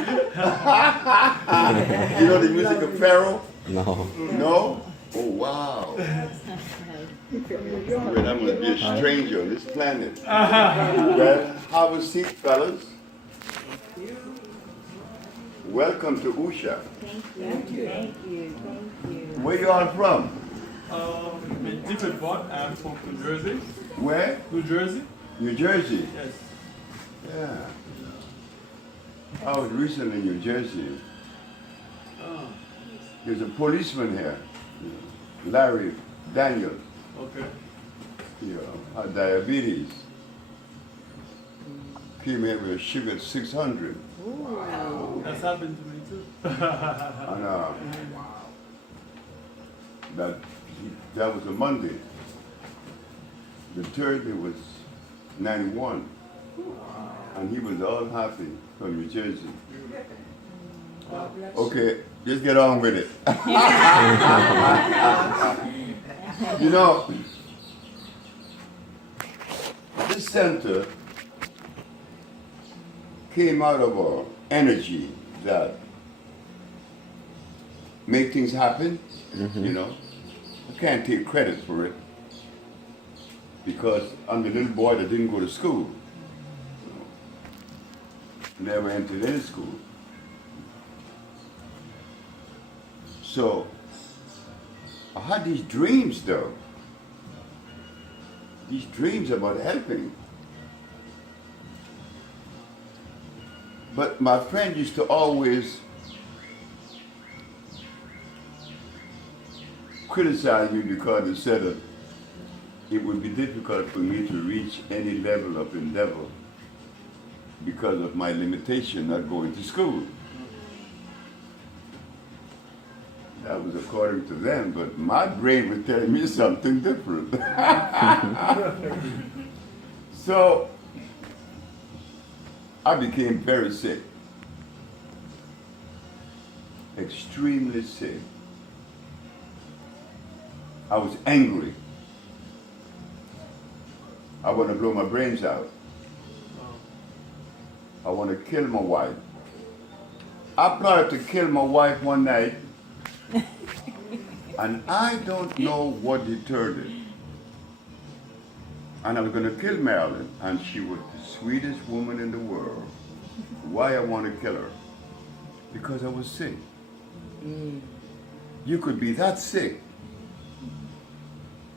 You know the music of Pharaoh? No. No? Oh, wow. Well, I'm going to be a stranger on this planet. Well, have a seat, fellas. Welcome to Usha. Thank you. Thank you. Where you all from? In different part, I'm from New Jersey. Where? New Jersey? New Jersey. Yes. Yeah. I was recently in New Jersey. Oh, There's a policeman here, Larry Daniels. okay. You know, had diabetes. Came here with a sugar at 600. That's happened to me too. And that was a Monday. The Thursday was 91. And he was all happy from New Jersey. Okay, just get on with it. You know, this center came out of our energy that make things happen, you know. I can't take credit for it because I'm the little boy that didn't go to school. Never entered any school. So I had these dreams though. These dreams about helping. But my friend used to always criticize me because he said that it would be difficult for me to reach any level of endeavor because of my limitation not going to school. That was according to them, but my brain was telling me something different. So I became very sick, extremely sick. I was angry. I want to blow my brains out. I want to kill my wife. I plotted to kill my wife one night, and I don't know what deterred it. And I was going to kill Marilyn, and she was the sweetest woman in the world. Why I want to kill her? Because I was sick. You could be that sick.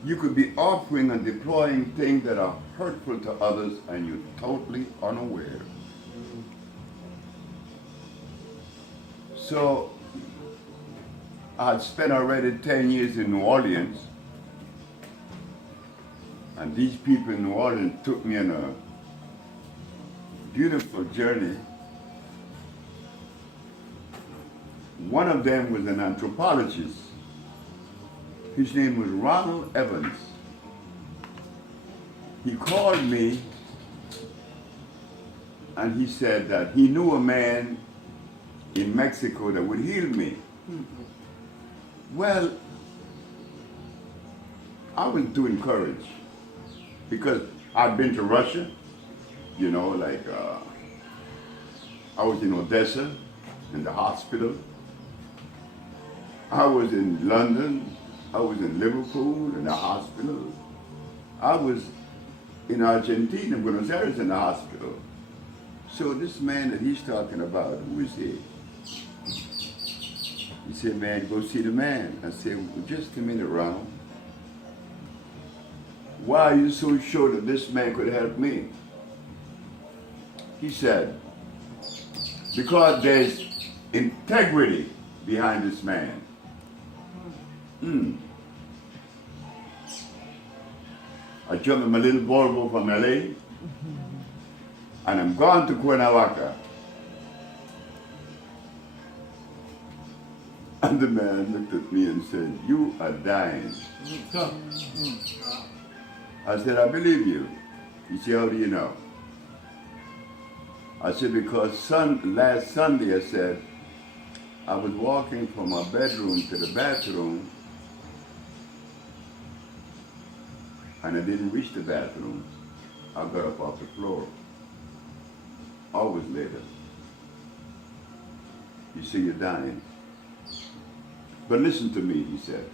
You could be offering and deploying things that are hurtful to others, and you're totally unaware. So I had spent already 10 years in New Orleans, and these people in New Orleans took me on a beautiful journey. One of them was an anthropologist. His name was Ronald Evans. He called me and he said that he knew a man in Mexico that would heal me. Well, I was too encouraged because I'd been to Russia, you know, like I was in Odessa in the hospital. I was in London. I was in Liverpool in the hospital. I was in Argentina, Buenos Aires in the hospital. So this man that he's talking about, who is he? He said, man, go see the man. I said, well, just a minute, Ronald. Why are you so sure that this man could help me? He said, because there's integrity behind this man. I jumped in my little Volvo from LA, and I'm gone to Cuernavaca. And the man looked at me and said, you are dying. I said, I believe you. He said, how do you know? I said, because last Sunday, I said, I was walking from my bedroom to the bathroom, and I didn't reach the bathroom. I got up off the floor. Hours later. You see, you're dying. But listen to me, he said.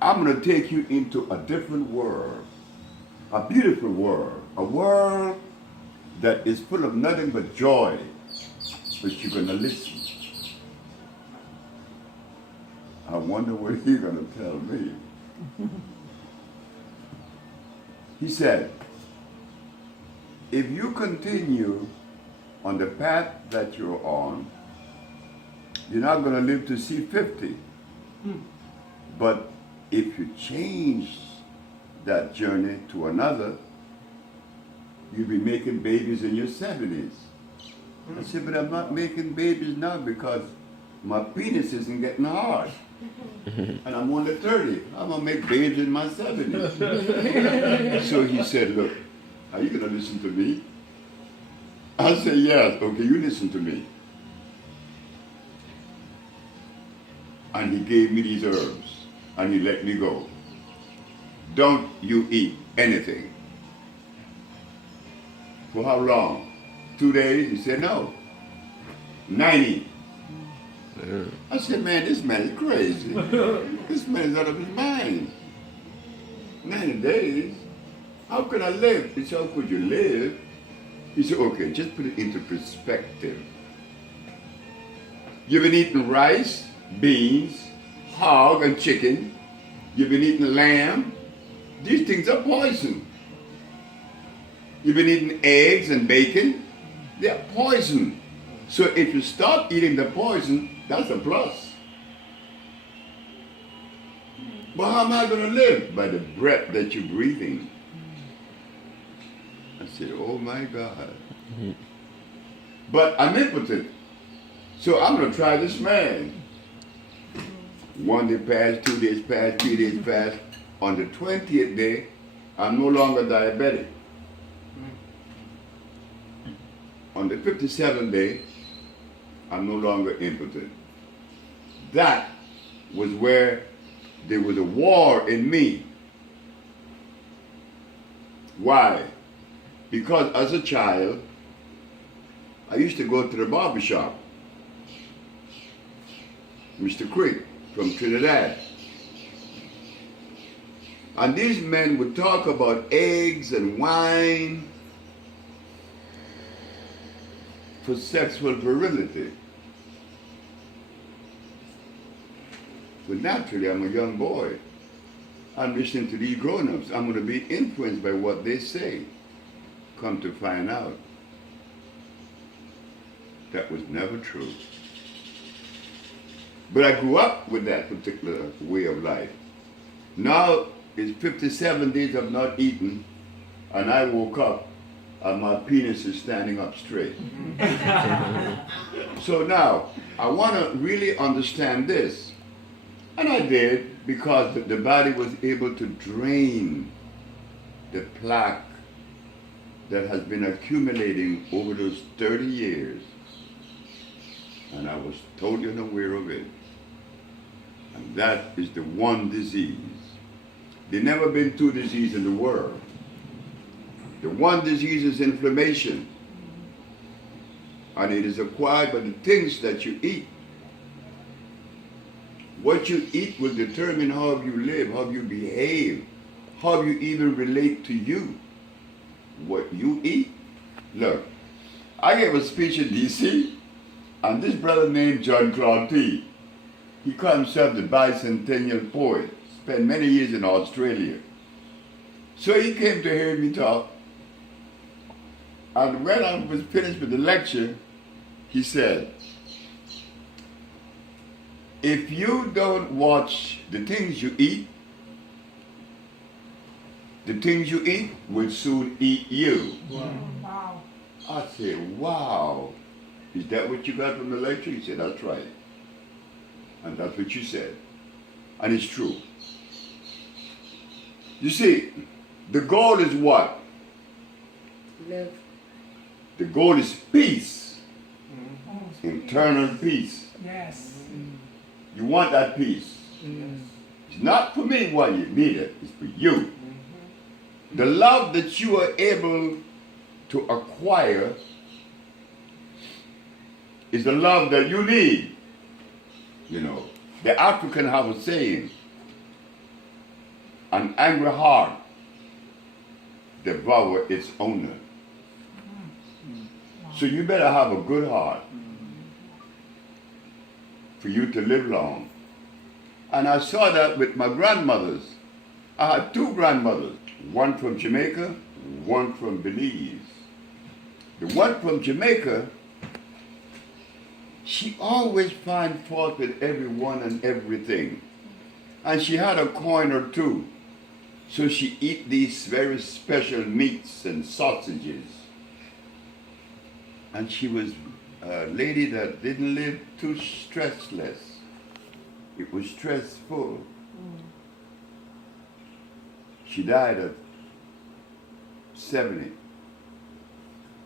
I'm going to take you into a different world, a beautiful world, a world that is full of nothing but joy, but you're going to listen. I wonder what he's going to tell me. He said, if you continue on the path that you're on, you're not going to live to see 50. But if you change that journey to another, you'll be making babies in your 70s. I said, but I'm not making babies now because my penis isn't getting hard. And I'm only 30. I'm going to make babies in my 70s. So he said, look, are you going to listen to me? I said, yes. Okay, you listen to me. And he gave me these herbs. And he let me go. Don't you eat anything. For how long? 2 days? He said, no. 90. I said, man, this man is crazy. This man is out of his mind. 90 days? How could I live? He said, how could you live? He said, okay, just put it into perspective. You've been eating rice, beans, hog and chicken. You've been eating lamb. These things are poison. You've been eating eggs and bacon. They're poison. So if you stop eating the poison, that's a plus. But how am I going to live? By the breath that you're breathing. I said, oh my God. But I'm impotent. So I'm going to try this man. 1 day passed, 2 days passed, 3 days passed. On the 20th day, I'm no longer diabetic. On the 57th day, I'm no longer impotent. That was where there was a war in me. Why? Because as a child, I used to go to the barber shop. Mr. Creek from Trinidad. And these men would talk about eggs and wine for sexual virility. But naturally, I'm a young boy. I'm listening to these grown-ups. I'm going to be influenced by what they say. Come to find out, that was never true. But I grew up with that particular way of life. Now it's 57 days of not eating, and I woke up and my penis is standing up straight. So now, I want to really understand this. And I did, because the body was able to drain the plaque that has been accumulating over those 30 years. And I was totally unaware of it. And that is the one disease. There never been two diseases in the world. The one disease is inflammation. And it is acquired by the things that you eat. What you eat will determine how you live, how you behave, how you even relate to you. What you eat. Look, I gave a speech in D.C., and this brother named John Claude T., he called himself the bicentennial poet, spent many years in Australia. So he came to hear me talk, and when I was finished with the lecture, he said, if you don't watch the things you eat, the things you eat will soon eat you. Wow. I said, wow. Is that what you got from the lecture? He said, that's right. And that's what you said. And it's true. You see, the goal is what? Live. The goal is peace. Internal peace. Yes. You want that peace. It's not for me why you need it. It's for you. The love that you are able to acquire is the love that you need. You know, the African have a saying, an angry heart devour its owner. So you better have a good heart for you to live long. And I saw that with my grandmothers. I had two grandmothers, one from Jamaica, one from Belize. The one from Jamaica, she always find fault with everyone and everything. And she had a coin or two. So she eat these very special meats and sausages. And she was a lady that didn't live too stressless. It was stressful. She died at 70.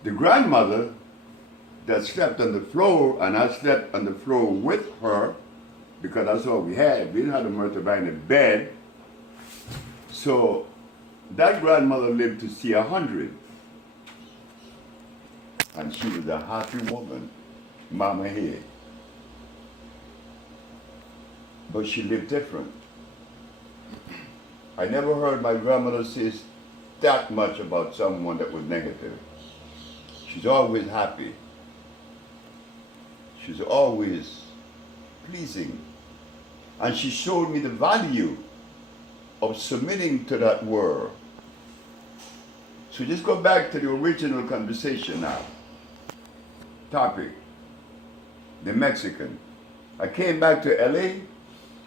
The grandmother that slept on the floor, and I slept on the floor with her, because that's all we had. We didn't have a Murtabak in the bed. So that grandmother lived to see 100. And she was a happy woman, Mama here. But she lived different. I never heard my grandmother say that much about someone that was negative. She's always happy. She's always pleasing. And she showed me the value of submitting to that word. So just go back to the original conversation now. Topic, the Mexican. I came back to LA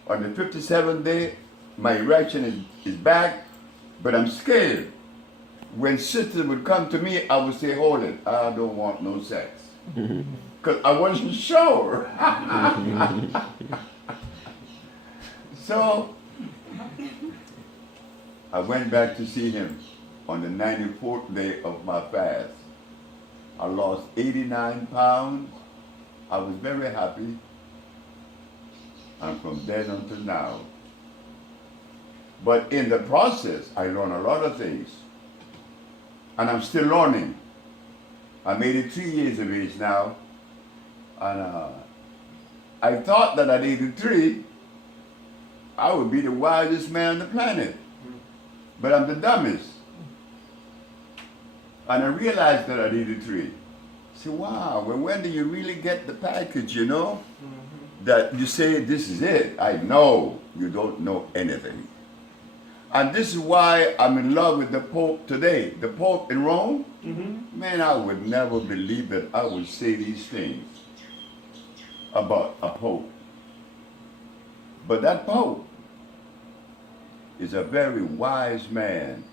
on the 57th day. My erection is back, but I'm scared. When sisters would come to me, I would say, hold it, I don't want no sex. Because I wasn't sure. So I went back to see him on the 94th day of my fast. I lost 89 pounds. I was very happy. And from then until now. But in the process, I learned a lot of things. And I'm still learning. I'm 83 years of age now. And I thought that at 83, I would be the wisest man on the planet. But I'm the dumbest. And I realized that at 83. I said, wow, well, when do you really get the package, you know? That you say, this is it. I know you don't know anything. And this is why I'm in love with the Pope today. The Pope in Rome, man, I would never believe that I would say these things about a Pope. But that Pope is a very wise man.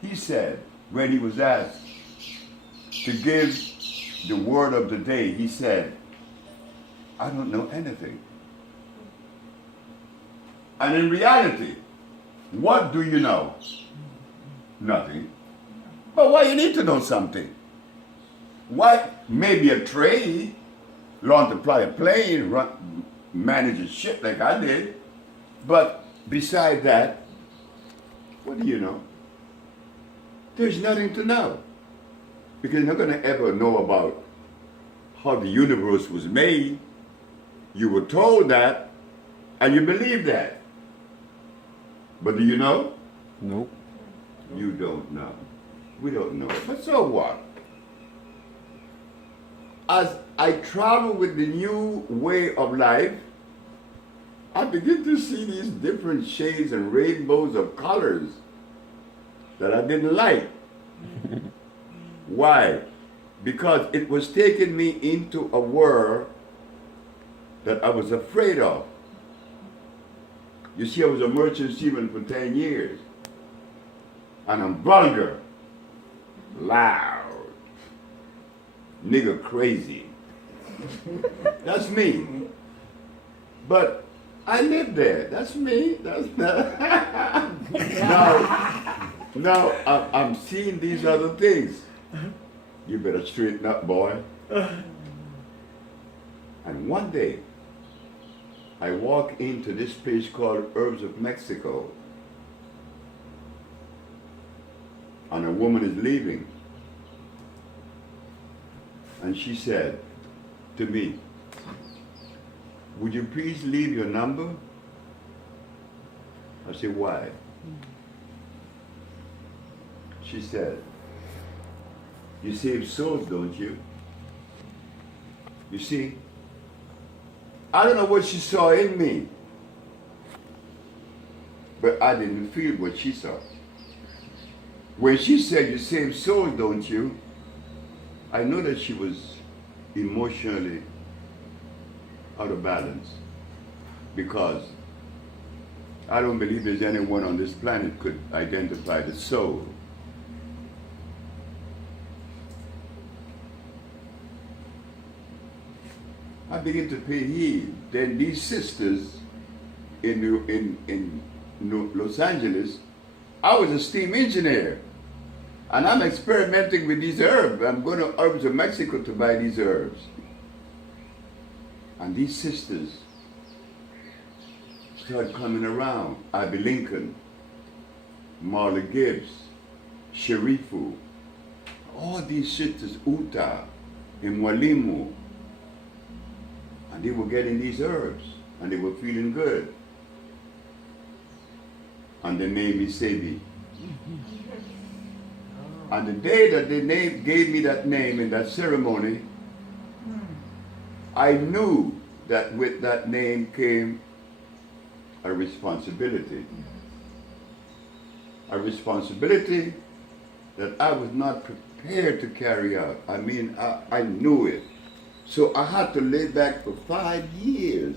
He said, when he was asked to give the word of the day, he said, I don't know anything. And in reality, what do you know? Nothing. But why you need to know something? Why? Maybe a trade, learn to fly a plane, manage a ship like I did. But beside that, what do you know? There's nothing to know. Because you're not going to ever know about how the universe was made. You were told that, and you believe that. But do you know? Nope. You don't know. We don't know. But so what? As I travel with the new way of life, I begin to see these different shades and rainbows of colors that I didn't like. Why? Because it was taking me into a world that I was afraid of. You see, I was a merchant seaman for 10 years. And I'm vulgar, loud, nigger crazy. That's me. But I live there. That's me. That's now I'm seeing these other things. You better straighten up, boy. And one day, I walk into this place called Herbs of Mexico. And a woman is leaving. And she said, to me, would you please leave your number? I said, why? She said, you save souls, don't you? You see, I don't know what she saw in me, but I didn't feel what she saw. When she said, you save souls, don't you? I know that she was emotionally out of balance, because I don't believe there's anyone on this planet could identify the soul. I began to pay heed. Then these sisters in Los Angeles, I was a steam engineer, and I'm experimenting with these herbs. I'm going to herbs of Mexico to buy these herbs. And these sisters started coming around. Abby Lincoln, Marla Gibbs, Sharifu, all these sisters, Uta, in Mwalimu, and they were getting these herbs, and they were feeling good. And they named me Sebi. And the day that they gave me that name in that ceremony, I knew that with that name came a responsibility. A responsibility that I was not prepared to carry out. I mean, I knew it. So I had to lay back for 5 years,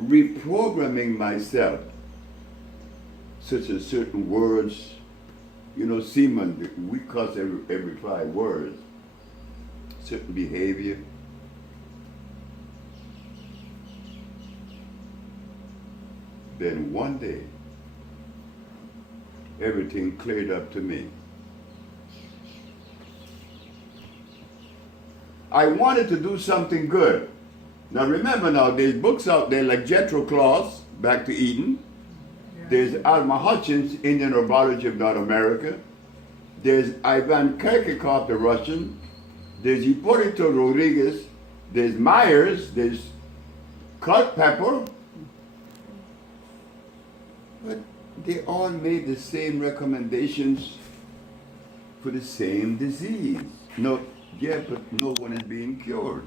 reprogramming myself, such as certain words, you know, seaman, we cuss every 5 words, certain behavior. Then one day, everything cleared up to me. I wanted to do something good. Now remember now, there's books out there like Jethro Claus, Back to Eden. There's Alma Hutchins, Indian Herbology of North America. There's Ivan Kirkikov, the Russian. There's Hipólito Rodriguez. There's Myers. There's Culpeper. But they all made the same recommendations for the same disease. No, yeah, but no one is being cured.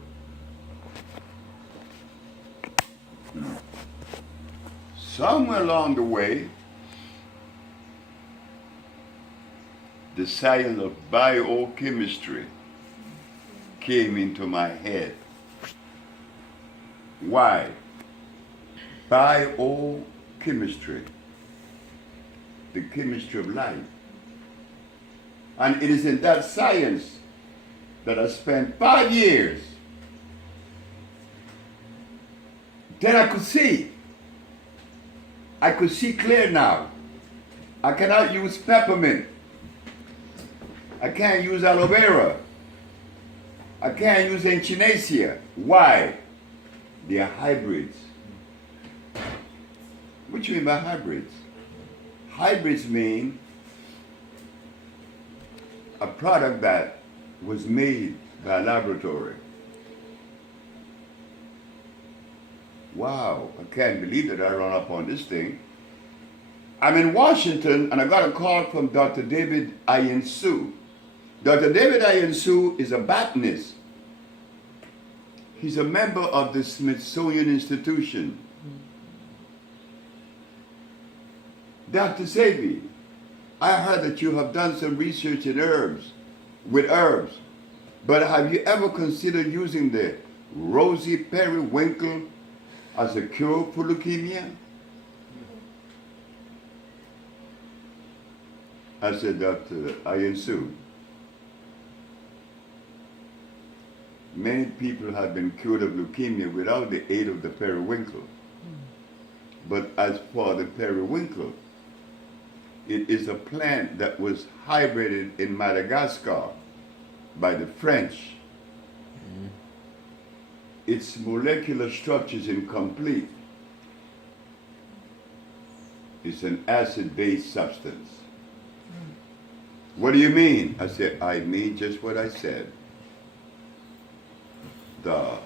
Somewhere along the way, the science of biochemistry came into my head. Why? Biochemistry, the chemistry of life. And it is in that science that I spent 5 years. Then I could see. I could see clear now. I cannot use peppermint. I can't use aloe vera. I can't use echinacea. Why? They are hybrids. What do you mean by hybrids? Hybrids mean a product that was made by a laboratory. Wow, I can't believe that I run up on this thing. I'm in Washington and I got a call from Dr. David Ayensu. Dr. David Ayensu is a botanist. He's a member of the Smithsonian Institution. Dr. Sebi, I heard that you have done some research in herbs, with herbs, but have you ever considered using the rosy periwinkle as a cure for leukemia? I said, Dr. Ayensu, many people have been cured of leukemia without the aid of the periwinkle. But as for the periwinkle, it is a plant that was hybrided in Madagascar by the French. Its molecular structure is incomplete. It's an acid-based substance. What do you mean? I said, I mean just what I said. The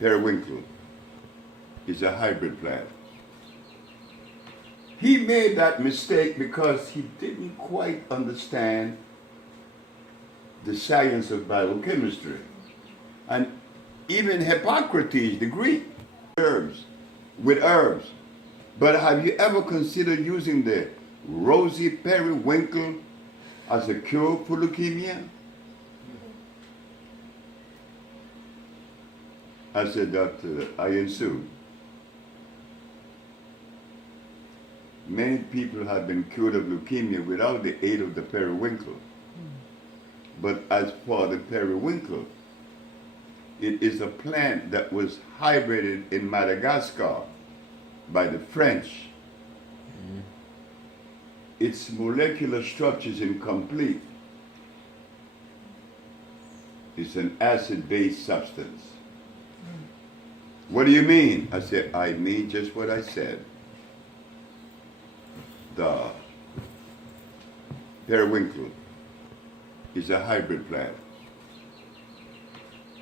periwinkle is a hybrid plant. He made that mistake because he didn't quite understand the science of biochemistry. And even Hippocrates, the Greek, with herbs. But have you ever considered using the rosy periwinkle as a cure for leukemia? I said, Doctor, I ensue. Many people have been cured of leukemia without the aid of the periwinkle. But as for the periwinkle, it is a plant that was hybrided in Madagascar by the French. Its molecular structure is incomplete. It's an acid-based substance. What do you mean? I said, I mean just what I said. The periwinkle is a hybrid plant.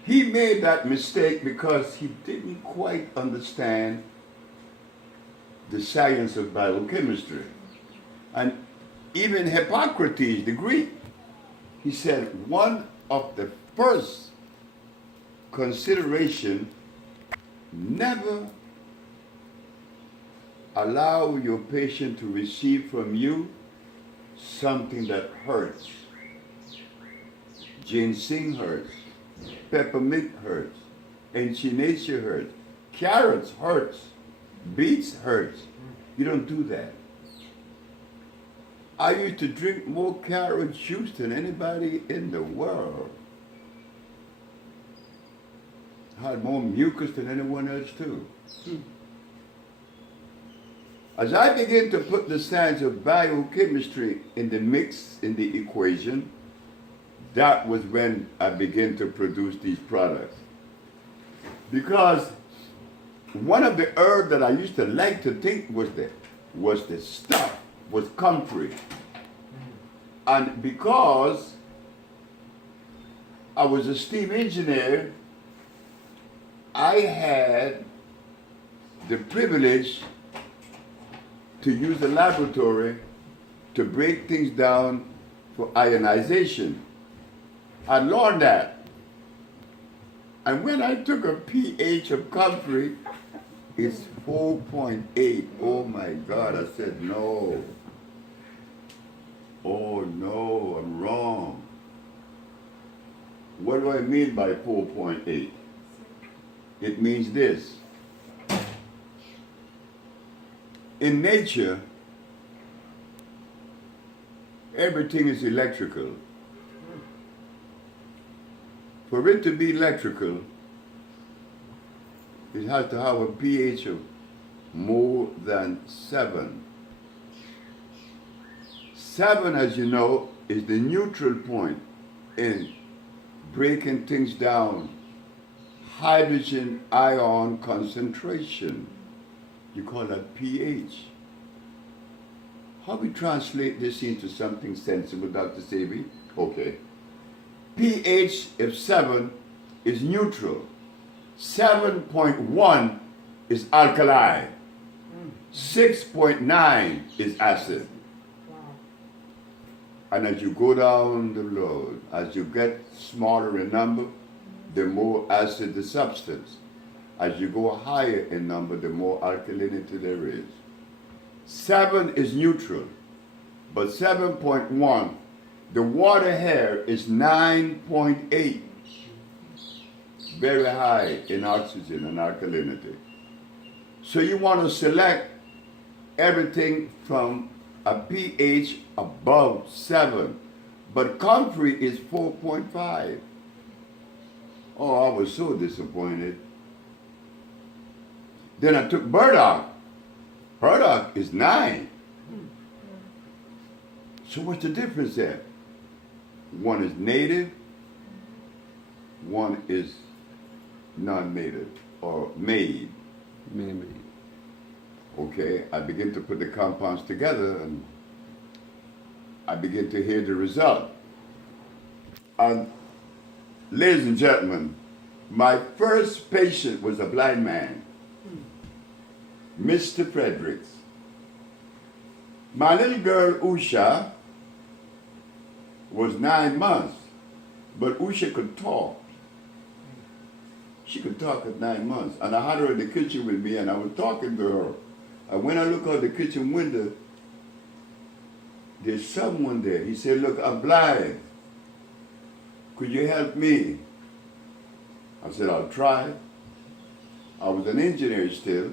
He made that mistake because he didn't quite understand the science of biochemistry. And even Hippocrates, the Greek, he said one of the first consideration, never allow your patient to receive from you something that hurts. Ginseng hurts, peppermint hurts, echinacea hurts, carrots hurts, beets hurts. You don't do that. I used to drink more carrot juice than anybody in the world. I had more mucus than anyone else too. As I began to put the science of biochemistry in the mix, in the equation, that was when I began to produce these products. Because one of the herbs that I used to like to think was the stuff, was comfrey. And because I was a steam engineer, I had the privilege to use the laboratory to break things down for ionization. I learned that. And when I took a pH of comfrey, it's 4.8. Oh my God, I said no. Oh no, I'm wrong. What do I mean by 4.8? It means this. In nature, everything is electrical. For it to be electrical, it has to have a pH of more than 7. 7, as you know, is the neutral point in breaking things down. Hydrogen ion concentration. You call that pH. How we translate this into something sensible, Dr. Sebi? Okay. pH of 7 is neutral. 7.1 is alkaline. 6.9 is acid. And as you go down the road, as you get smaller in number, the more acid the substance. As you go higher in number, the more alkalinity there is. 7 is neutral, but 7.1, the water here is 9.8. Very high in oxygen and alkalinity. So you want to select everything from a pH above 7, but comfrey is 4.5. Oh, I was so disappointed. Then I took burdock. Burdock is 9. So what's the difference there? One is native, one is non-native or made. Maybe. Okay, I begin to put the compounds together and I begin to hear the result. And ladies and gentlemen, my first patient was a blind man, Mr. Fredericks. My little girl, Usha, was 9 months, but Usha could talk. She could talk at 9 months, and I had her in the kitchen with me, and I was talking to her. And when I look out the kitchen window, there's someone there. He said, "Look, I'm blind. Could you help me?" I said, "I'll try." I was an engineer still.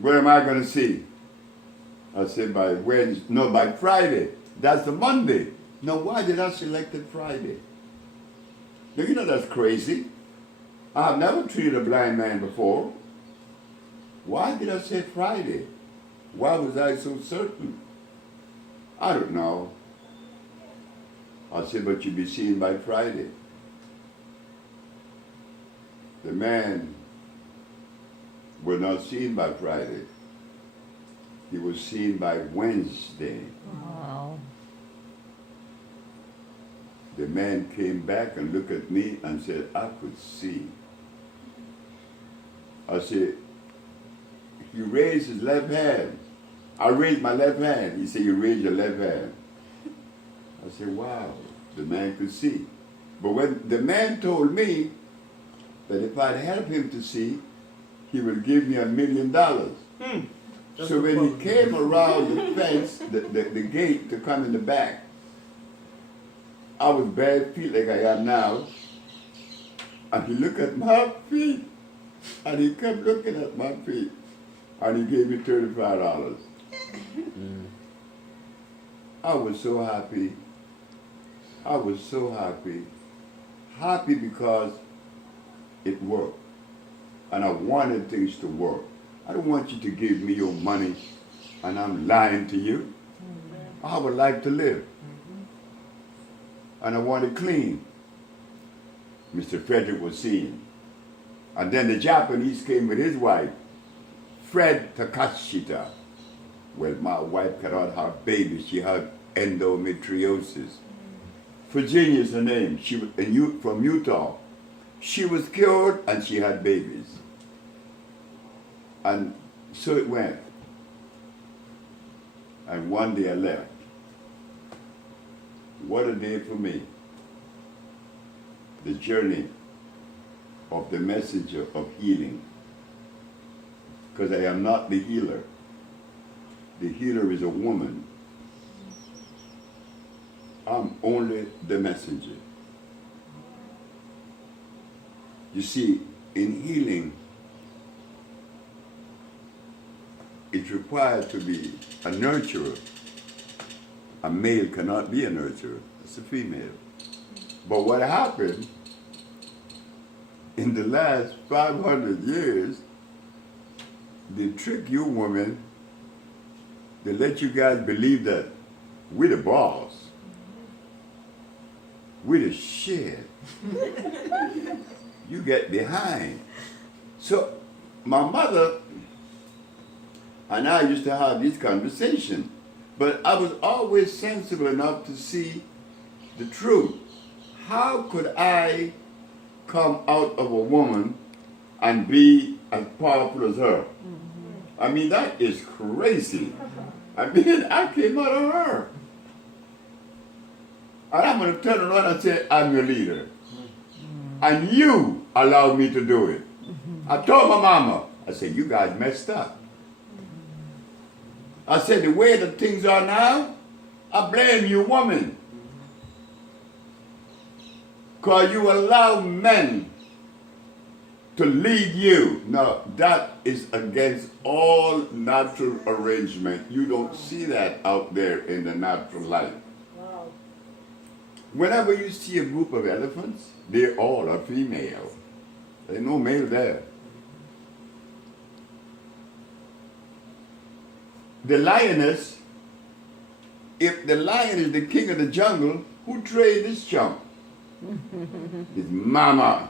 Where am I going to see? I said, by Wednesday, no, by Friday. That's the Monday. Now, why did I select it Friday? Now, you know that's crazy. I have never treated a blind man before. Why did I say Friday? Why was I so certain? I don't know. I said, but you'll be seen by Friday. The man was not seen by Friday. He was seen by Wednesday. Wow. The man came back and looked at me and said, "I could see." I said, he raised his left hand. I raised my left hand. He said, "You raised your left hand." I said, wow, the man could see. But when the man told me that if I'd help him to see, he would give me $1 million. So when he came around the fence, the gate to come in the back, I was bare feet like I am now. And he looked at my feet, and he kept looking at my feet, and he gave me $35. I was so happy. I was so happy. Happy because it worked. And I wanted things to work. I don't want you to give me your money and I'm lying to you. I would like to live. And I want it clean. Mr. Frederick was seen. And then the Japanese came with his wife, Fred Takashita. Well, my wife cannot have babies. She had endometriosis. Virginia's her name. She was from Utah. She was cured and she had babies. And so it went. And one day I left. What a day for me. The journey of the messenger of healing. Because I am not the healer. The healer is a woman. I'm only the messenger. You see, in healing, it's required to be a nurturer. A male cannot be a nurturer. It's a female. But what happened in the last 500 years, they trick you women, they let you guys believe that we're the boss. We're the shit. You get behind. So my mother and I used to have these conversations, but I was always sensible enough to see the truth. How could I come out of a woman and be as powerful as her? I mean, that is crazy. I mean, I came out of her. And I'm going to turn around and say, I'm your leader. And you allowed me to do it. I told my mama, I said, you guys messed up. I said, the way that things are now, I blame you, woman. Because you allow men to lead you. Now, that is against all natural arrangement. You don't see that out there in the natural life. Wow. Whenever you see a group of elephants, they all are female. There's no male there. The lioness, if the lion is the king of the jungle, who trained this chump? His mama.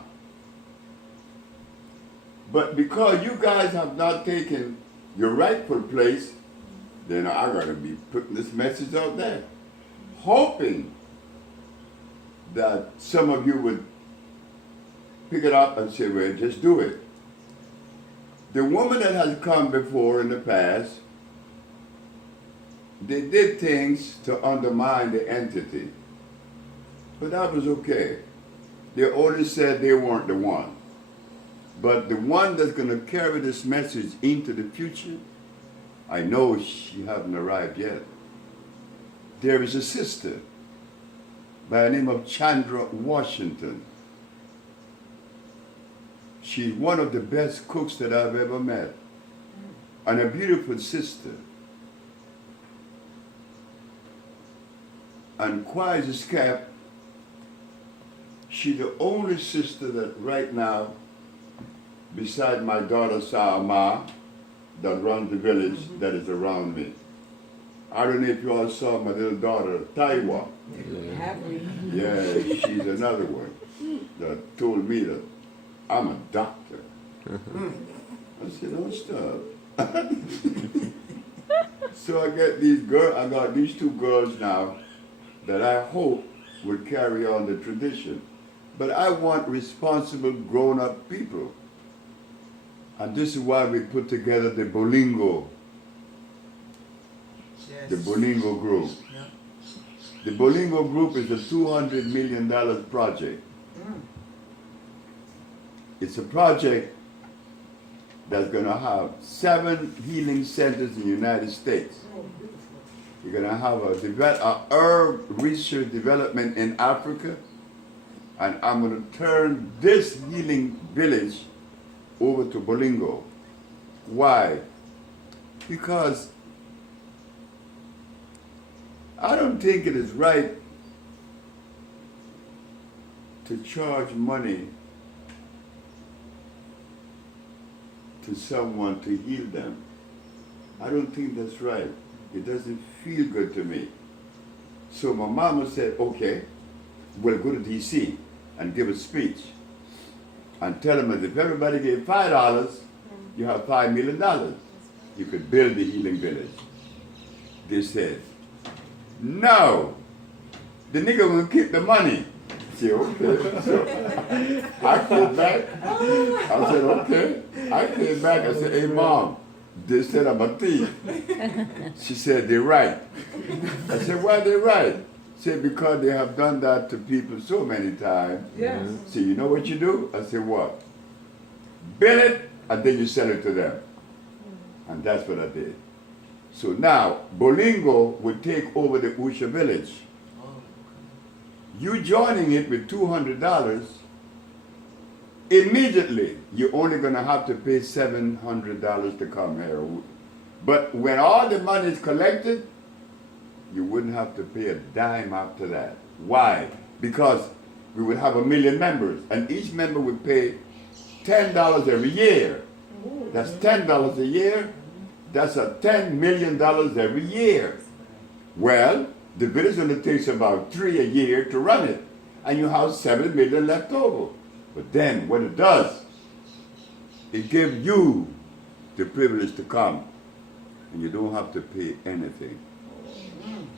But because you guys have not taken your rightful place, then I gotta be putting this message out there, hoping that some of you would pick it up and say, well, just do it. The woman that has come before in the past, they did things to undermine the entity. But that was okay. They only said they weren't the one. But the one that's going to carry this message into the future, I know she hasn't arrived yet. There is a sister by the name of Chandra Washington. She's one of the best cooks that I've ever met. And a beautiful sister. And quiet as kept, she's the only sister that right now, beside my daughter Saama, that runs the village that is around me. I don't know if you all saw my little daughter, Taiwa. Yeah, she's another one that told me that I'm a doctor. I said, don't stop. So I got these two girls now that I hope will carry on the tradition. But I want responsible grown-up people. And this is why we put together the Bolingo. Yes. The Bolingo group. Yeah. The Bolingo group is a $200 million project. It's a project that's going to have 7 healing centers in the United States. You're going to have a herb research development in Africa, and I'm going to turn this healing village over to Bolingo. Why? Because I don't think it is right to charge money to someone to heal them. I don't think that's right. It doesn't feel good to me. So my mama said, okay, we'll go to DC and give a speech and tell them that if everybody gave $5, you have $5 million. You could build the healing village. They said, no, the nigga will keep the money. See, okay. So I came back. I said, okay. I came back. I said, hey, Mom, they said I'm a thief. She said, they're right. I said, why they right? She said, because they have done that to people so many times. Yes. So you know what you do? I said, what? Build it, and then you sell it to them. And that's what I did. So now, Bolingo will take over the Usha village. You joining it with $200, immediately you're only going to have to pay $700 to come here. But when all the money is collected, you wouldn't have to pay a dime after that. Why? Because we would have 1 million members, and each member would pay $10 every year. That's $10 a year. That's a $10 million every year. Well, the village only takes about 3 a year to run it, and you have 7 million left over. But then what it does, it gives you the privilege to come, and you don't have to pay anything.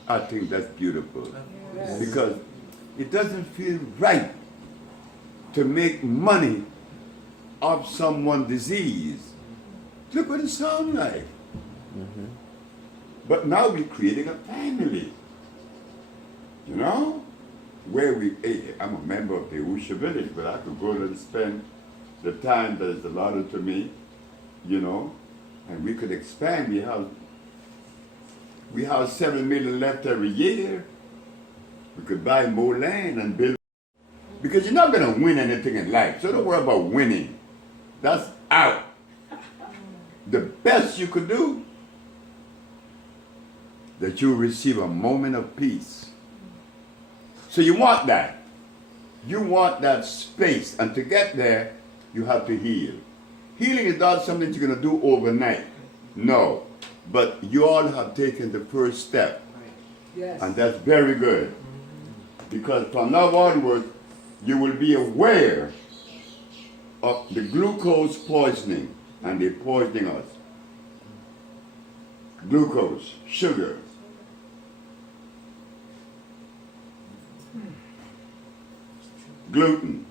I think that's beautiful. Yes. Because it doesn't feel right to make money off someone's disease. Look what it sounds like. But now we're creating a family. You know? Where hey, I'm a member of the Usha village, but I could go and spend the time that is allotted to me, you know, and we could expand. We have 7 million left every year. We could buy more land and build. Because you're not going to win anything in life, so don't worry about winning. That's out. The best you could do, that you receive a moment of peace. So you want that. You want that space. And to get there, you have to heal. Healing is not something you're going to do overnight. No. But you all have taken the first step. Yes. And that's very good. Because from now onward, you will be aware of the glucose poisoning. And they're poisoning us. Glucose, sugar. gluten.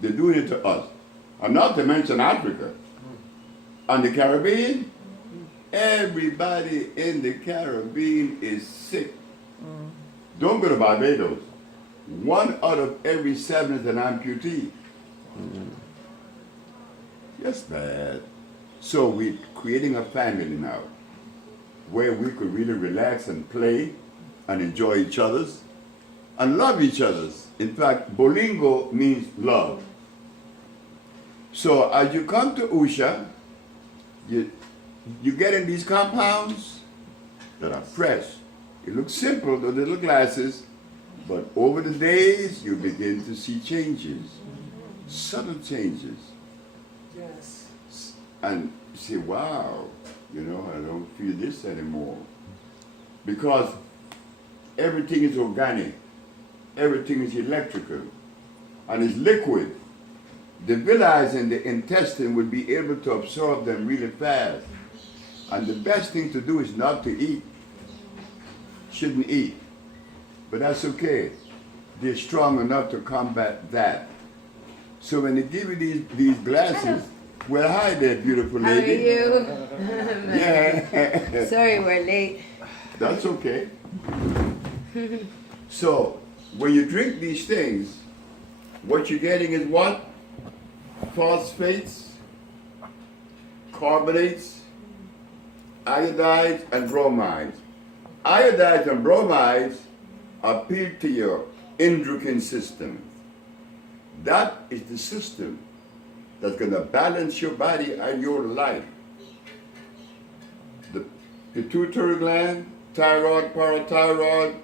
They're doing it to us. And not to mention Africa. And the Caribbean, everybody in the Caribbean is sick. Don't go to Barbados. 1 out of every 7 is an amputee. Yes, bad. So we're creating a family now where we could really relax and play and enjoy each other's and love each other's. In fact, Bolingo means love. So as you come to Usha, you get in these compounds that are fresh. It looks simple, the little glasses, but over the days you begin to see changes, subtle changes. Yes. And you say, wow, I don't feel this anymore. Because everything is organic, everything is electrical, and is liquid. The villi in the intestine will be able to absorb them really fast. And the best thing to do is not to eat. Shouldn't eat. But that's okay. They're strong enough to combat that. So when they give you these glasses, well, hi there, beautiful lady. How are you? Yeah. Sorry we're late. That's okay. So when you drink these things, what you're getting is what? Phosphates, carbonates, iodides, and bromides. Iodides and bromides appeal to your endocrine system. That is the system that's going to balance your body and your life. The pituitary gland, thyroid, parathyroid,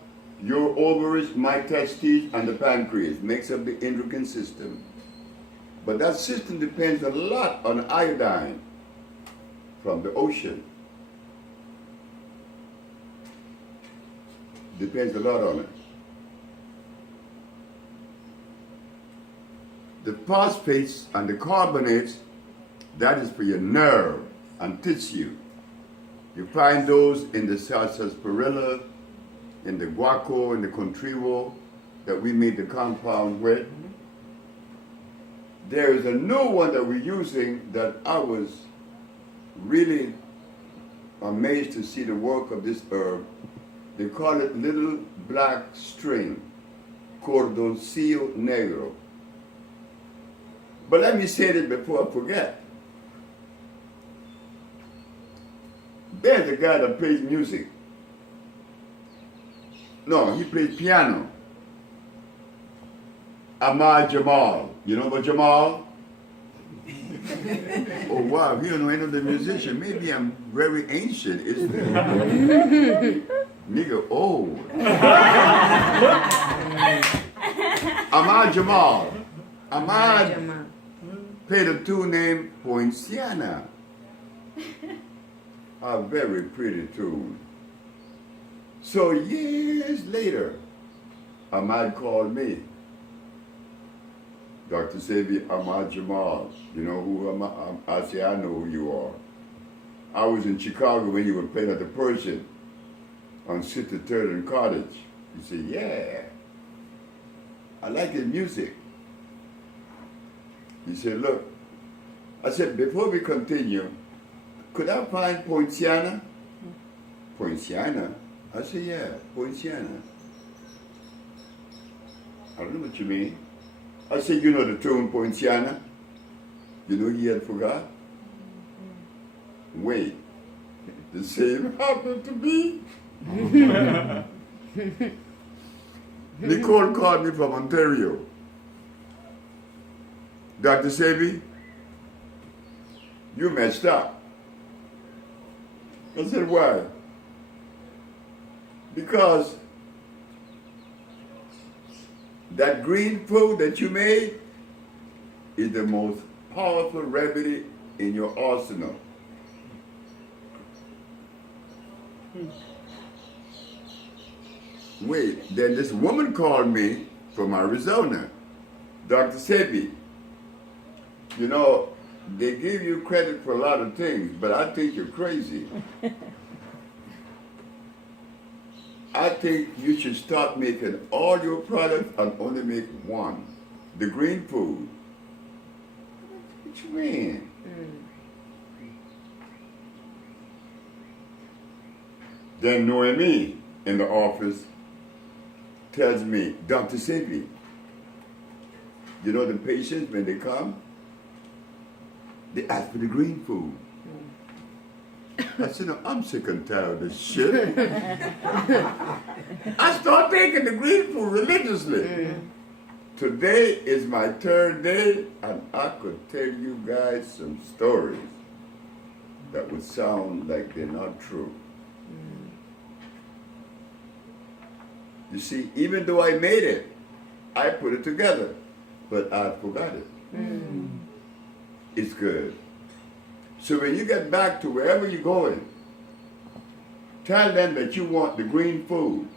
your ovaries, my testes, and the pancreas makes up the endocrine system. But that system depends a lot on iodine from the ocean. Depends a lot on it. The phosphates and the carbonates, that is for your nerve and tissue. You find those in the sarsaparilla, in the guaco, in the contrivo that we made the compound with. There is a new one that we're using that I was really amazed to see the work of this herb. They call it little black string, cordoncillo negro. But let me say this before I forget. There's a guy that plays music. No, he plays piano. Ahmad Jamal. You know about Jamal? Oh wow, you don't know any of the musician. Maybe I'm very ancient, isn't it? Nigga old. Ahmad Jamal. Ahmad played a tune named Poinciana. A very pretty tune. So years later, Ahmad called me. Dr. Sebi, Ahmad Jamal. You know who I say, I know who you are. I was in Chicago when you were playing at the Persian on 63rd and Cottage. He said, yeah, I like his music. He said, look, I said, before we continue, could I find Poinciana? Poinciana? I said, yeah, Poinciana. I don't know what you mean. I said, you know the tune Poinciana? You know he had forgot? Wait, the same happened to me. Nicole called me from Ontario. Dr. Sebi, you messed up. I said, why? Because that green food that you made is the most powerful remedy in your arsenal. Wait, then this woman called me from Arizona, Dr. Sebi. You know, they give you credit for a lot of things, but I think you're crazy. I think you should start making all your products and only make one. The green food. What you mean? Then Noemi in the office tells me, Dr. Sebi, you know the patients, when they come, they ask for the green food. I said, no, I'm sick and tired of this shit. I start taking the green food religiously. Today is my third day, and I could tell you guys some stories that would sound like they're not true. You see, even though I made it, I put it together, but I forgot it. It's good. So when you get back to wherever you're going, tell them that you want the green food.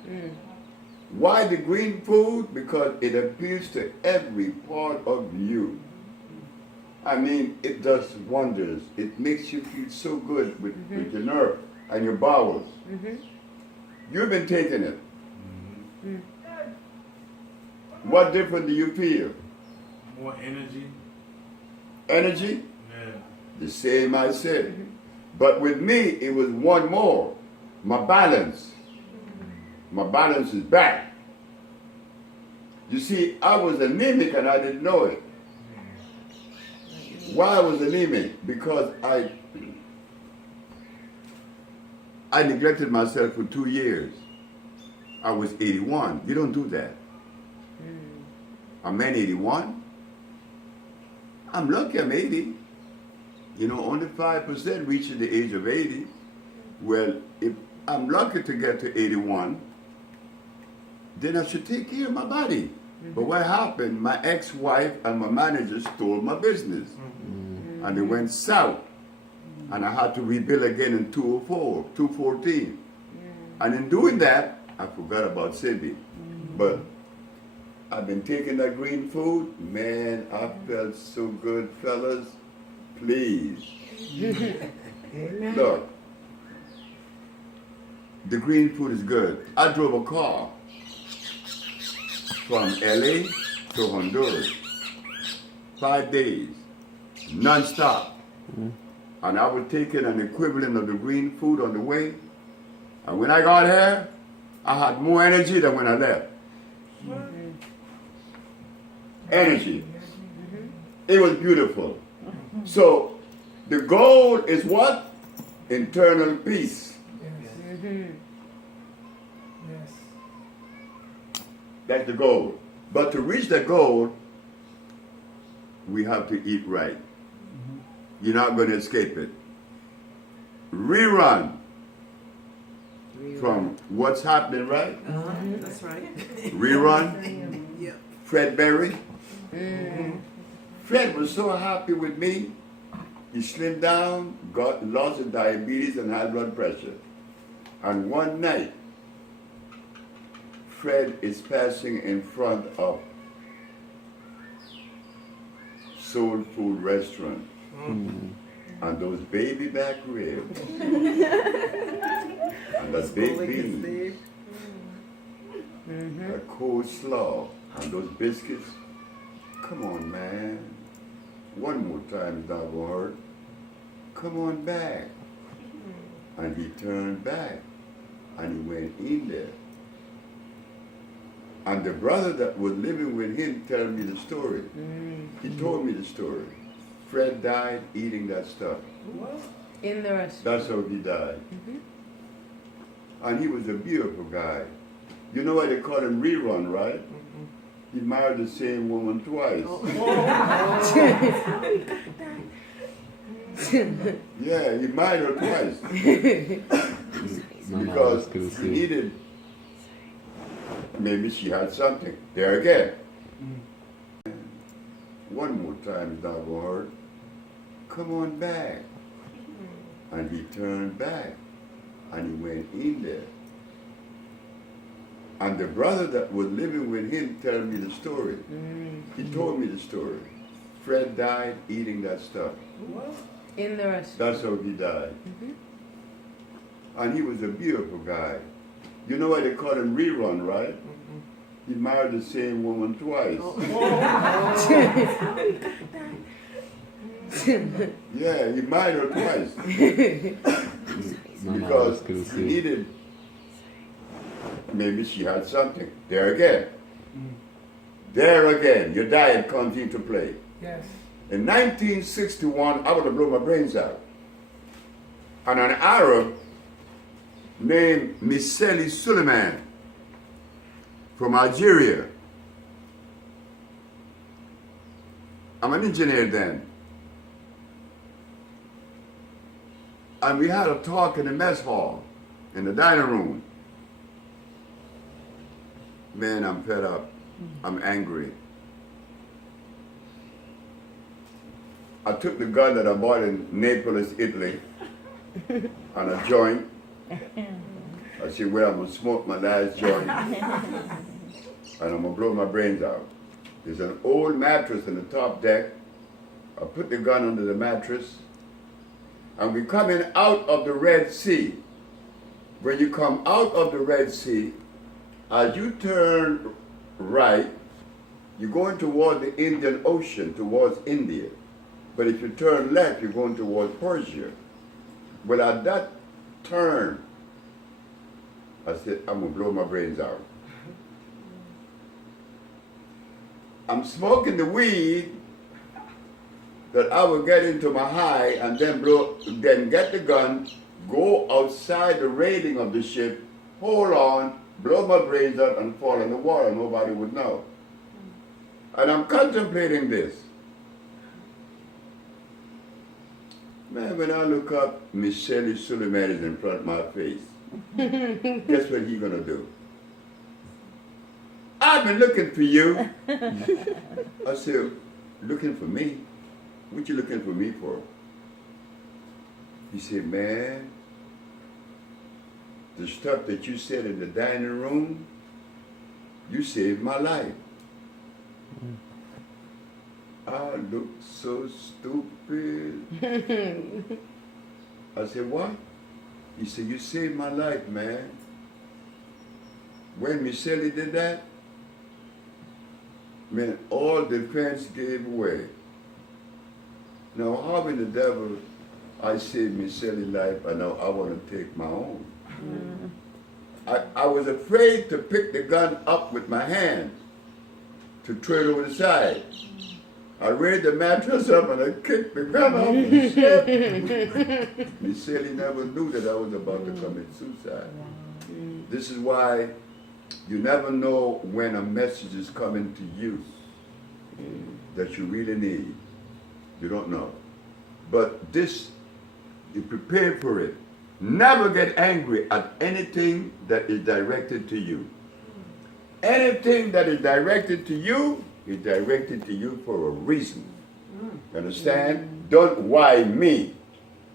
Why the green food? Because it appeals to every part of you. I mean, it does wonders. It makes you feel so good with your nerve and your bowels. You've been taking it. What different do you feel? More energy. Energy? Yeah. The same I said. But with me, it was one more. My balance. My balance is back. You see, I was anemic and I didn't know it. Why I was anemic? Because I neglected myself for 2 years. I was 81. You don't do that. A man 81? I'm lucky I'm 80. You know, only 5% reaches the age of 80. Well, if I'm lucky to get to 81, then I should take care of my body. But what happened, my ex-wife and my manager stole my business. And they went south. And I had to rebuild again in 2014. And in doing that, I forgot about Sebi. But I've been taking that green food. Man, I felt so good, fellas. Please. Look, the green food is good. I drove a car from LA to Honduras. 5 days, non-stop. And I was taking an equivalent of the green food on the way. And when I got here, I had more energy than when I left. Energy. It was beautiful. So the goal is what? Internal peace. That's the goal. But to reach the goal, we have to eat right. You're not going to escape it. Rerun from what's happening, right? That's right. Rerun. Yep. Fred Berry. Fred was so happy with me. He slimmed down, lost his diabetes and high blood pressure. And one night, Fred is passing in front of soul food restaurant. And those baby back ribs. And the baked beans. A coleslaw. And those biscuits. Come on, man. One more time is not gonna hurt. Come on back. And he turned back. And he went in there. And the brother that was living with him told me the story. He told me the story. Fred died eating that stuff. In the restaurant. That's how he died. And he was a beautiful guy. You know why they call him Rerun, right? He married the same woman twice. Yeah, he married her twice. Because he needed, maybe she had something. There again. One more time is not gonna hurt. Come on back. And he turned back. And he went in there. And the brother that was living with him told me the story. He told me the story. Fred died eating that stuff. In the restaurant. That's how he died. And he was a beautiful guy. You know why they call him rerun, right? He married the same woman twice. Yeah, he married her twice. Because he needed, maybe she had something. There again. There again, your diet comes into play. Yes. In 1961, I would have blown my brains out. And an Arab named Nicholas Sullivan from Algeria. I'm an engineer then. And we had a talk in the mess hall, in the dining room. Man, I'm fed up. I'm angry. I took the gun that I bought in Naples, Italy, and a joint. I said, well, I'm going to smoke my last joint, and I'm going to blow my brains out. There's an old mattress in the top deck. I put the gun under the mattress, and we're coming out of the Red Sea. When you come out of the Red Sea, as you turn right, you're going toward the Indian Ocean, towards India. But if you turn left, you're going towards Persia. But at that turn, I said, I'm going to blow my brains out. I'm smoking the weed that I will get into my high and then get the gun, go outside the railing of the ship, hold on, blow my brains out and fall in the water. Nobody would know. And I'm contemplating this. Man, when I look up, Nicholas Sullivan is in front of my face. Guess what he's gonna do? I've been looking for you. I said, looking for me? What you looking for me for? He said, man, the stuff that you said in the dining room, you saved my life. I look so stupid. I said, what? He said, you saved my life, man. When Michelle did that, man, all defense gave away. Now, how in the devil I saved Michelle's life and now I want to take my own? I was afraid to pick the gun up with my hand to throw it over the side. I raised the mattress up and I kicked the gun off the ship. Michelle never knew that I was about to commit suicide. This is why you never know when a message is coming to you that you really need. You don't know. But this, you prepare for it. Never get angry at anything that is directed to you. Anything that is directed to you is directed to you for a reason. You understand? Don't why me.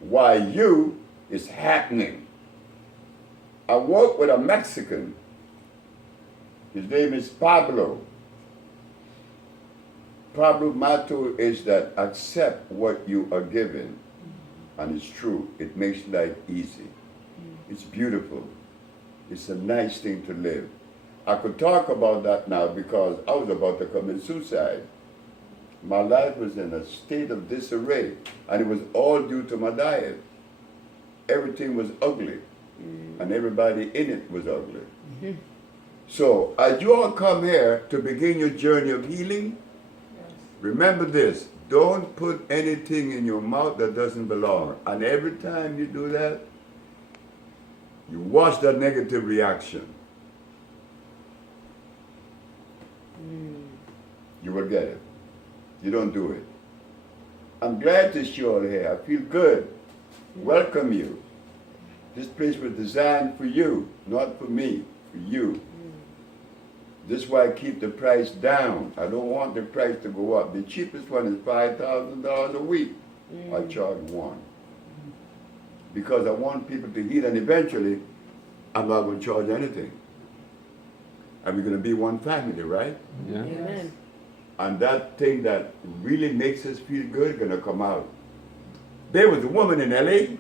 Why you is happening. I work with a Mexican. His name is Pablo. Pablo's motto is that accept what you are given. And it's true. It makes life easy. It's beautiful. It's a nice thing to live. I could talk about that now because I was about to commit suicide. My life was in a state of disarray, and it was all due to my diet. Everything was ugly, and everybody in it was ugly. So, as you all come here to begin your journey of healing, remember this. Don't put anything in your mouth that doesn't belong. And every time you do that, you watch that negative reaction. You will get it. You don't do it. I'm glad to see you all here. I feel good. Welcome you. This place was designed for you, not for me, for you. This is why I keep the price down. I don't want the price to go up. The cheapest one is $5,000 a week. I charge one. Because I want people to heal, and eventually, I'm not going to charge anything. And we're going to be one family, right? Yeah. Amen. And that thing that really makes us feel good is going to come out. There was a woman in LA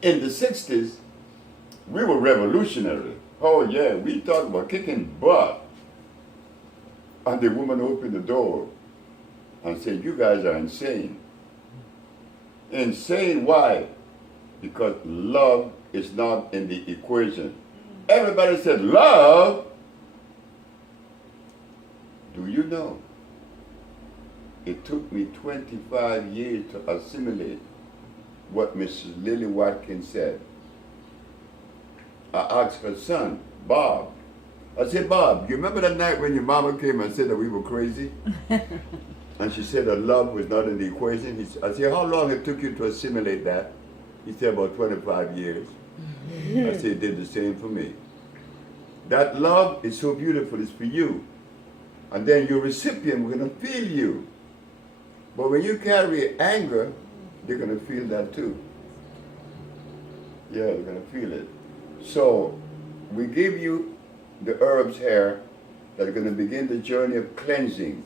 in the 60s We were revolutionary. Oh yeah, we talked about kicking butt. And the woman opened the door and said, "You guys are insane." Insane, why? Because love is not in the equation. Everybody said, love? Do you know? It took me 25 years to assimilate what Mrs. Lily Watkins said. I asked her son, Bob. I said, Bob, you remember that night when your mama came and said that we were crazy? And she said that love was not in the equation. I said, how long it took you to assimilate that? He said, about 25 years. I said, it did the same for me. That love is so beautiful, it's for you. And then your recipient will gonna feel you. But when you carry anger, they're gonna feel that too. Yeah, they're gonna feel it. So we give you the herbs here that are gonna begin the journey of cleansing.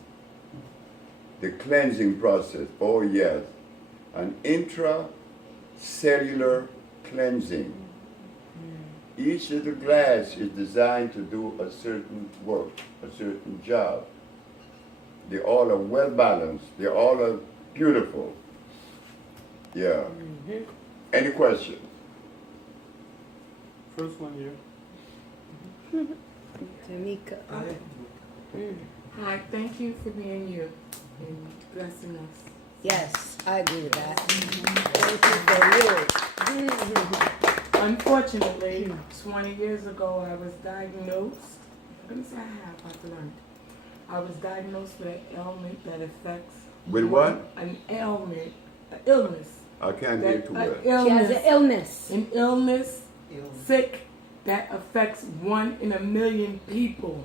The cleansing process, oh yes. An intra-cellular cleansing. Each little glass is designed to do a certain work, a certain job. They all are well balanced. They all are beautiful. Yeah. Any questions? First one here. Tamika. Hi, thank you for being you and blessing us. Yes, I agree with that. Thank you for you. Unfortunately, 20 years ago, I was diagnosed. I'm going to say I've learned. I was diagnosed with an ailment that affects. With what? An ailment, an illness. I can't hear too well. She has an illness. An illness, sick, that affects 1 in a million people.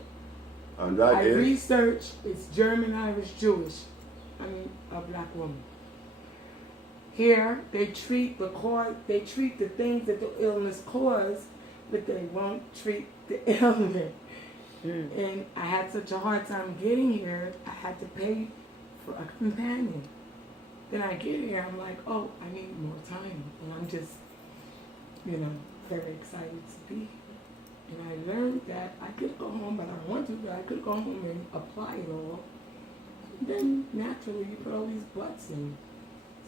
And that I is? researched, it's German, Irish, Jewish. I'm a black woman. Here, they treat the things that the illness cause, but they won't treat the ailment. And I had such a hard time getting here, I had to pay for a companion. Then I get here, I'm like, oh, I need more time. And I'm just, very excited to be here. And I learned that I could go home, but I don't want to, but I could go home and apply it all. And then naturally you put all these buts in.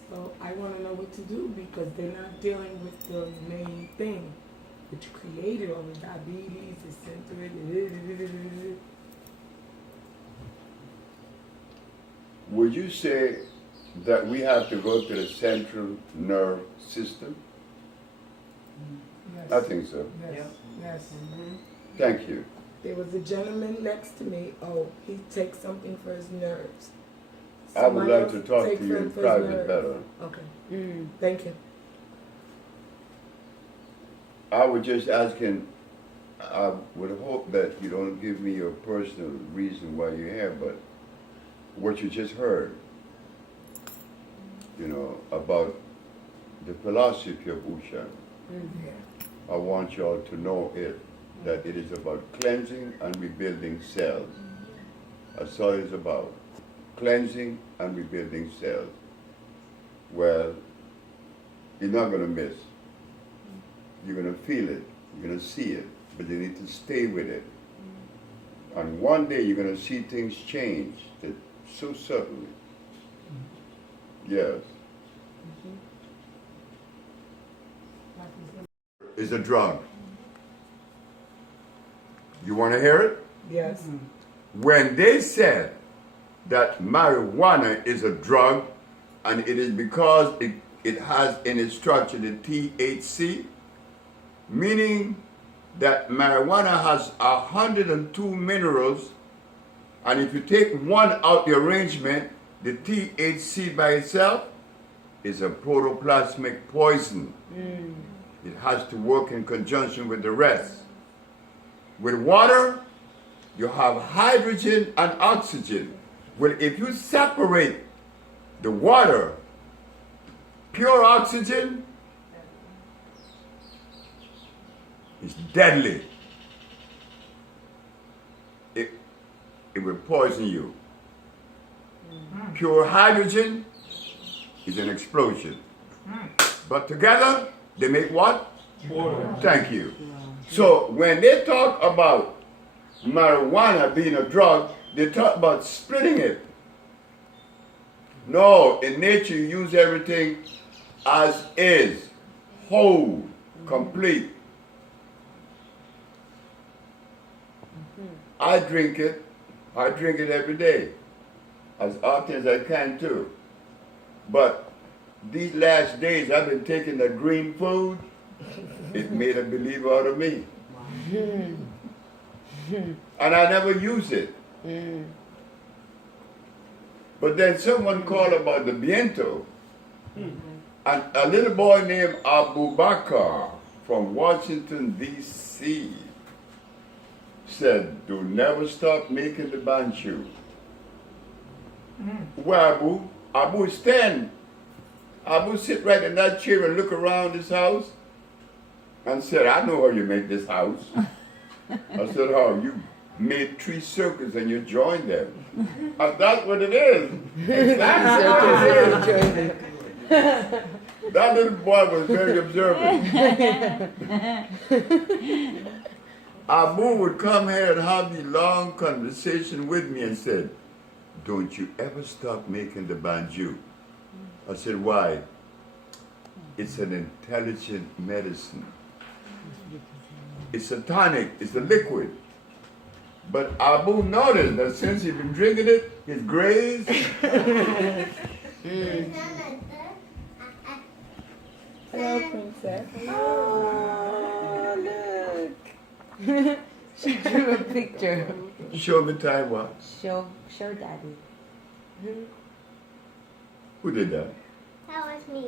So I want to know what to do because they're not dealing with the main thing, which created all the diabetes, the center. Would you say that we have to go to the central nerve system? Yes. I think so. Yes. Yes. Thank you. There was a gentleman next to me. Oh, he takes something for his nerves. I would Somebody like to else talk take to you in something for his private nerves. better. Okay. Thank you. I was just asking, I would hope that you don't give me your personal reason why you're here, but what you just heard, about the philosophy of Usha. I want you all to know that it is about cleansing and rebuilding cells. That's all it's about. Cleansing and rebuilding cells. Well, you're not going to miss. You're going to feel it. You're going to see it. But you need to stay with it. And one day you're going to see things change so subtly. Yes. It's a drug. You want to hear it? Yes. When they said that marijuana is a drug, and it is because it has in its structure the THC, meaning that marijuana has 102 minerals, and if you take one out the arrangement, the THC by itself is a protoplasmic poison. It has to work in conjunction with the rest. With water, you have hydrogen and oxygen. Well, if you separate the water, pure oxygen is deadly. It will poison you. Pure hydrogen is an explosion. But together, they make what? Water. Thank you. So when they talk about marijuana being a drug, they talk about splitting it. No, in nature you use everything as is, whole, complete. I drink it every day, as often as I can too. But these last days I've been taking the green food. It made a believer out of me. And I never use it. But then someone called about the viento. And a little boy named Abu Bakr from Washington, D.C. said, do never stop making the banjo. Where Abu? Abu stand. Abu sit right in that chair and look around this house and said, I know how you make this house. I said, how? You made 3 circles and you joined them. And that's what it is. That's what it is. That little boy was very observant. Abu would come here and have the long conversation with me and said, don't you ever stop making the banjo. I said, why? It's an intelligent medicine. It's a tonic, it's a liquid. But Abu noticed that since he'd been drinking it, his grades. Hello, princess. Oh, look. She drew a picture. Show me Taiwan. Show daddy. Who did that? That was me.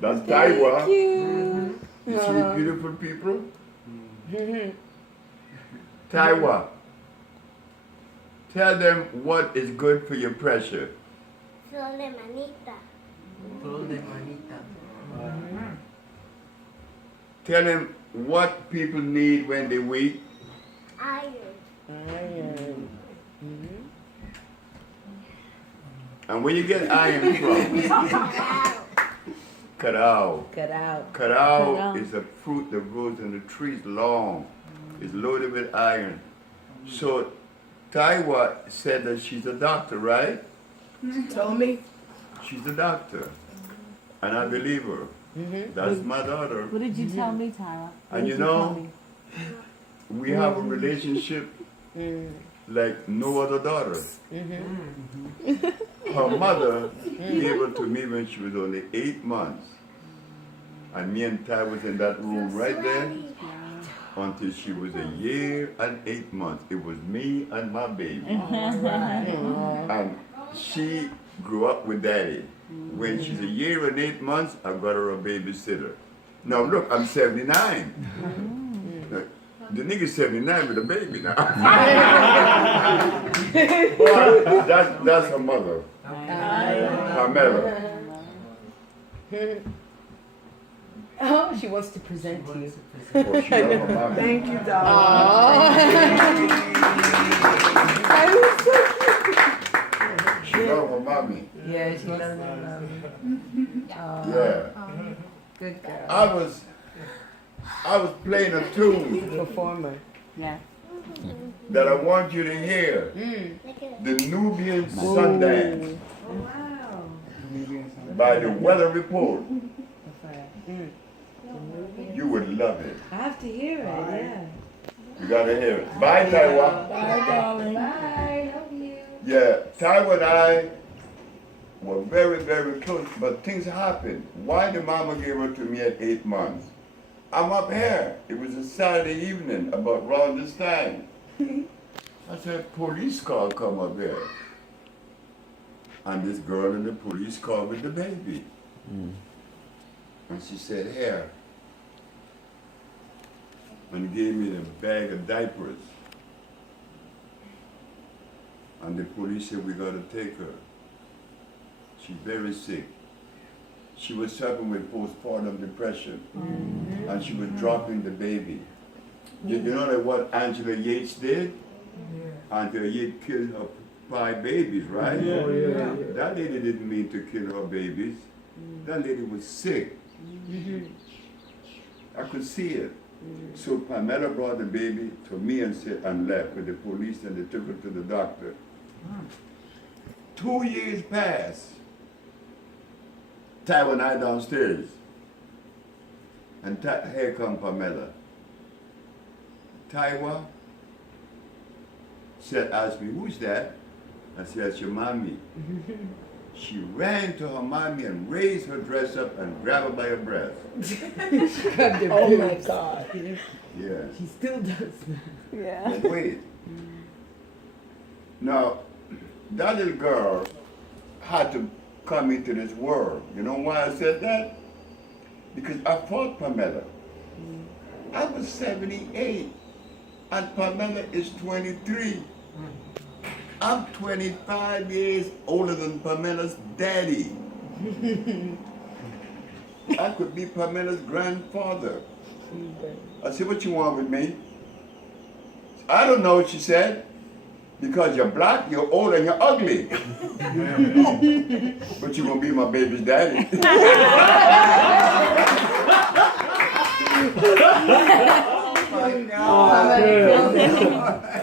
That's Taiwan. You. You see beautiful people? Taiwan. Tell them what is good for your pressure. Flor de manita. Tell them what people need when they're weak. Iron. Iron. And where you get iron from? Carao. Cut out. Carao is a fruit that grows in the trees long. It's loaded with iron. So Taiwa said that she's a doctor, right? She told me. She's a doctor. And I believe her. That's my daughter. What did you tell me, Tyra? And you know, we have a relationship like no other daughter. Her mother gave her to me when she was only 8 months. And me and Ty was in that room right there until she was 1 year and 8 months. It was me and my baby. And she grew up with daddy. When she's 1 year and 8 months, I got her a babysitter. Now look, I'm 79. The nigga's 79 with a baby now. But that's her mother. Carmela. Oh, she wants to present to you. Oh, she love her mommy. Thank you, darling. She love her mommy. Yeah, she loves it. Yeah. Good girl. I was playing a tune Performer. Yeah. that I want you to hear. The Nubian Sundance by the Weather Report. You would love it. I have to hear it, yeah. You gotta hear it. Bye, Taiwan. Bye, darling. Bye. Love you. Yeah, Taiwan and I were very, very close, but things happened. Why the mama gave her to me at 8 months? I'm up here. It was a Saturday evening, about around this time. I said, police car come up here. And this girl in the police car with the baby. And she said, here. And gave me the bag of diapers. And the police said, we gotta take her. She's very sick. She was suffering with postpartum depression. And she was dropping the baby. You know that what Angela Yates did? Angela Yates killed her 5 babies, right? Yeah. That lady didn't mean to kill her babies. That lady was sick. I could see it. So Pamela brought the baby to me and said, and left with the police, and they took her to the doctor. 2 years passed. Taiwan and I downstairs. And here come Pamela. Taiwan asked me, who's that? I said, that's your mommy. She ran to her mommy and raised her dress up and grabbed her by her breast. Oh my God. Yeah. She still does that. Yeah. But wait. Now, that little girl had to come into this world. You know why I said that? Because I fought Pamela. I was 78 and Pamela is 23. I'm 25 years older than Pamela's daddy. I could be Pamela's grandfather. I said, what you want with me? I don't know what she said. Because you're black, you're old, and you're ugly. But you're gonna be my baby's daddy.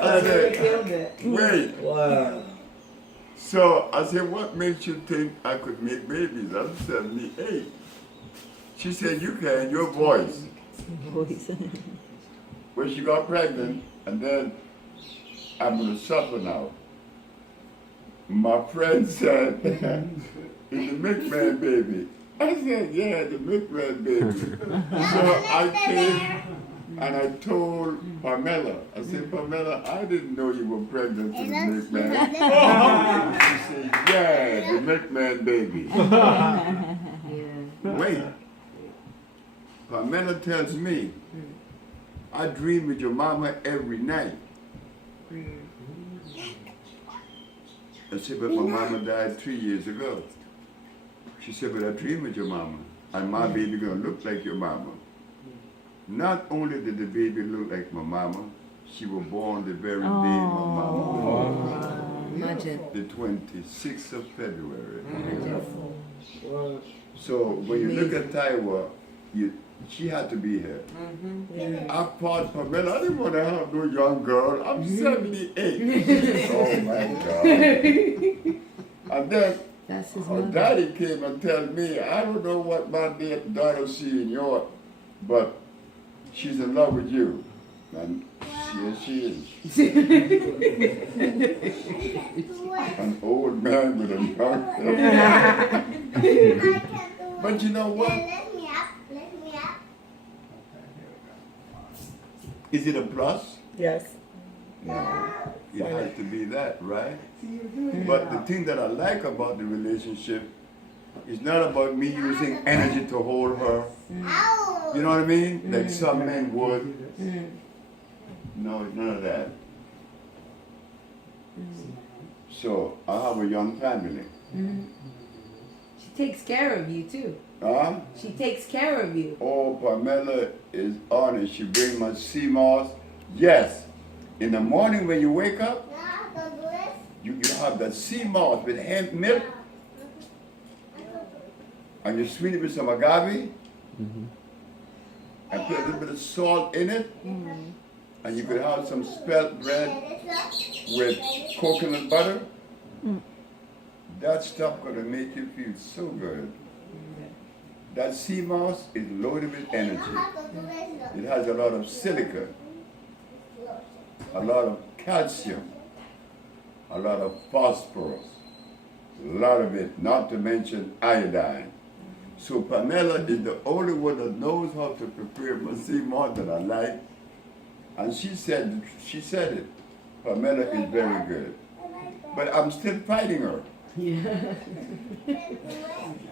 I said, wait. Wow. So I said, what makes you think I could make babies? I'm 78. She said, you can, your voice. When she got pregnant, and then I'm going to suffer now. My friend said, is the milkman baby? I said, yeah, the milkman baby. So I came and I told Pamela, I said, Pamela, I didn't know you were pregnant with the milkman. She said, yeah, the milkman baby. Wait. Pamela tells me, I dream with your mama every night. I said, but my mama died 3 years ago. She said, but I dream with your mama, and my baby gonna look like your mama. Not only did the baby look like my mama, she was born the very day my mama was born. Imagine. The 26th of February. Wow. So when you look at Taiwa, she had to be here. I fought Pamela. I didn't want to have no young girl. I'm 78. Oh my God. And then That's his her mother. daddy came and told me, I don't know what my daughter see in your, but she's in love with you. And she is. An old man with a young girl. But you know what? Let me up. Is it a plus? Yes. No. It has to be that, right? But the thing that I like about the relationship is not about me using energy to hold her. Ow! You know what I mean? Like some men would. No, none of that. So I have a young family. She takes care of you too. Huh? She takes care of you. Oh, Pamela is honest. She bring my sea moss. Yes. In the morning when you wake up, No, don't do this. you have that sea moss with hemp milk, and you sweeten it with some agave, and put a little bit of salt in it, and you could have some spelt bread with coconut butter. That stuff gonna make you feel so good. That sea moss is loaded with energy. It has a lot of silica, a lot of calcium, a lot of phosphorus, a lot of it, not to mention iodine. So Pamela is the only one that knows how to prepare my sea moss that I like. And she said it. Pamela is very good. But I'm still fighting her. Yeah.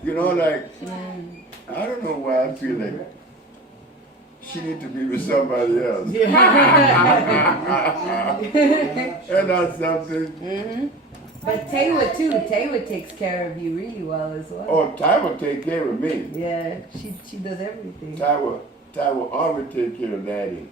You know, like, I don't know why I feel like she needs to be with somebody else. And that's something. But Taylor too. Taylor takes care of you really well as well. Oh, Ty will take care of me. Yeah, she does everything. Ty will always take care of Daddy.